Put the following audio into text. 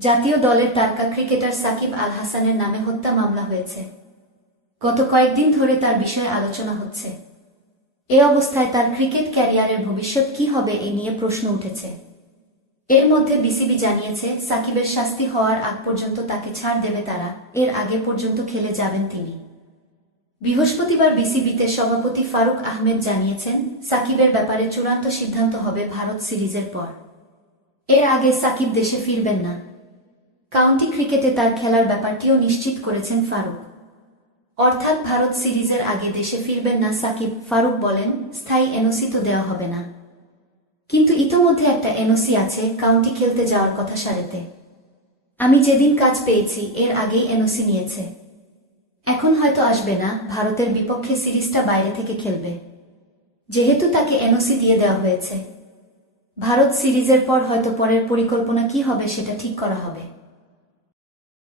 জাতীয় দলের তারকা ক্রিকেটার সাকিব আল হাসানের নামে হত্যা মামলা হয়েছে। গত কয়েকদিন ধরে তার বিষয়ে আলোচনা হচ্ছে। এ অবস্থায় তার ক্রিকেট ক্যারিয়ারের ভবিষ্যৎ কী হবে এ নিয়ে প্রশ্ন উঠেছে। এর মধ্যে বিসিবি জানিয়েছে, সাকিবের শাস্তি হওয়ার আগ পর্যন্ত তাকে ছাড় দেবে তারা, এর আগে পর্যন্ত খেলে যাবেন তিনি। বৃহস্পতিবার বিসিবিতে সভাপতি ফারুক আহমেদ জানিয়েছেন, সাকিবের ব্যাপারে চূড়ান্ত সিদ্ধান্ত হবে ভারত সিরিজের পর। এর আগে সাকিব দেশে ফিরবেন না। কাউন্টি ক্রিকেটে তার খেলার ব্যাপারটিও নিশ্চিত করেছেন ফারুক। অর্থাৎ ভারত সিরিজের আগে দেশে ফিরবেন না সাকিব। ফারুক বলেন, স্থায়ী এনওসি তো দেওয়া হবে না, কিন্তু ইতোমধ্যে একটা এনওসি আছে কাউন্টি খেলতে যাওয়ার কথা সারেতে। আমি যেদিন কাজ পেয়েছি এর আগেই এনওসি নিয়েছে। এখন হয়তো আসবে না, ভারতের বিপক্ষে সিরিজটা বাইরে থেকে খেলবে, যেহেতু তাকে এনওসি দিয়ে দেওয়া হয়েছে। ভারত সিরিজের পর হয়তো পরের পরিকল্পনা কি হবে সেটা ঠিক করা হবে।